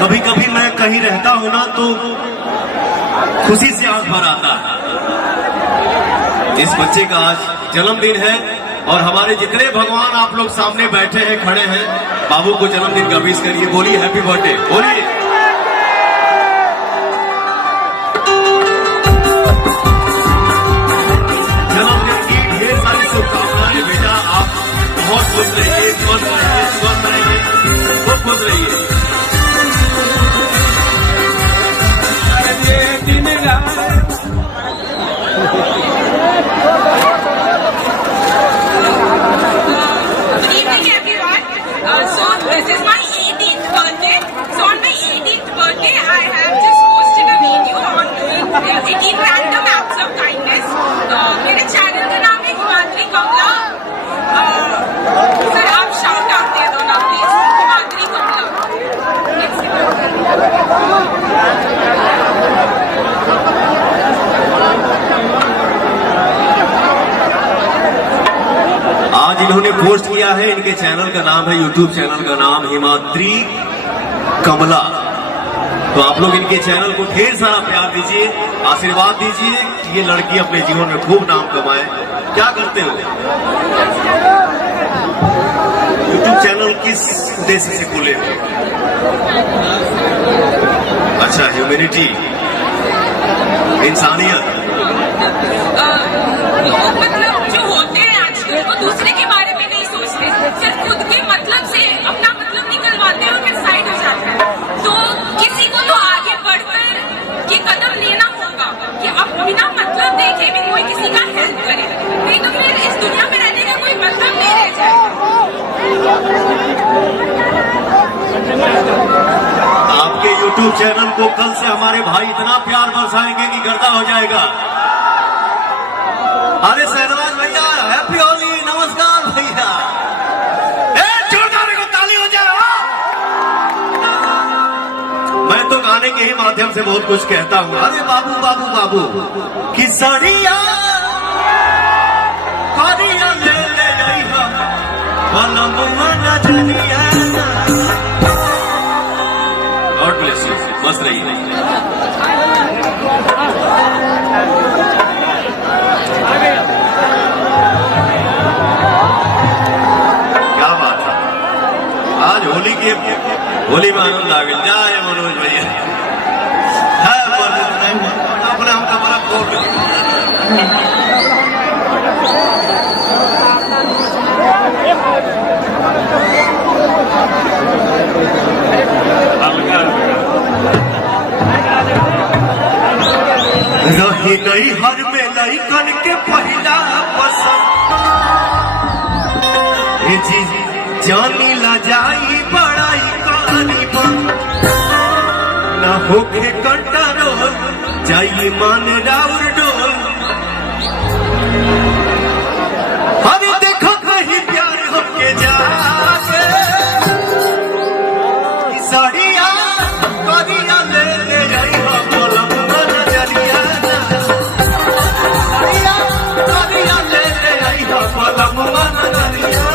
कभी कभी मैं कहीं रहता हूं ना तो खुशी से आंख भर आता है। इस बच्चे का आज जन्मदिन है और हमारे जितने भगवान आप लोग सामने बैठे हैं, खड़े हैं, बाबू को जन्मदिन का विश करिए, बोलिए हैप्पी बर्थडे, बोलिए। जन्मदिन की ढेर सारी शुभकामनाएं बेटा, आप बहुत खुश रहिए, स्वस्थ रहिए, स्वस्थ रहिए, खूब खुश रहिए। मेरे चैनल का नाम है हिमाद्री कमला। सर आप शाउट आउट दे दो ना प्लीज, हिमाद्री कमला। आज इन्होंने पोस्ट किया है, इनके चैनल का नाम है, यूट्यूब चैनल का नाम हिमाद्री कमला। तो आप लोग इनके चैनल को ढेर सारा प्यार दीजिए, आशीर्वाद दीजिए कि ये लड़की अपने जीवन में खूब नाम कमाए। क्या करते हो? यूट्यूब चैनल किस उद्देश्य से खोले हो? अच्छा, ह्यूमैनिटी, इंसानियत। लोग मतलब जो होते हैं आजकल वो दूसरे के बारे में नहीं सोचते, सिर्फ खुद के मतलब से अपना मतलब निकलवाते हैं और फिर साइड हो जाते हैं। तो किसी को तो आगे बढ़कर ये कदम लेना होगा कि अब बिना मतलब देखे भी कोई किसी का हेल्प करे, नहीं तो फिर इस दुनिया में रहने का कोई मतलब नहीं रह जाएगा। आपके YouTube चैनल को कल से हमारे भाई इतना प्यार बरसाएंगे कि गर्दा हो जाएगा। अरे शहनवाज भैया, हैप्पी होली, नमस्कार भैया। जोरदार को ताली हो जाए। मैं तो गाने के ही माध्यम से बहुत कुछ कहता हूँ। अरे बाबू बाबू बाबू कि साड़िया कारिया ले ले गई गॉड ब्लेस यू, मस्त रहिए। क्या बात है, आज होली की होली में आनंद आ गया। जाए मनोज भैया अपने हमका बड़ा कोट रही नहीं हर में नहीं करके पहला पसंद जानी ला जाई बड़ाई कहानी न होके कंट्रोल जाइए मान राउर डोल। अरे देखो कहीं प्यार होके जाके साड़िया करिया ले ले जाई हो बोलम नजरिया साड़िया करिया ले ले जाई हो बोलम नजरिया।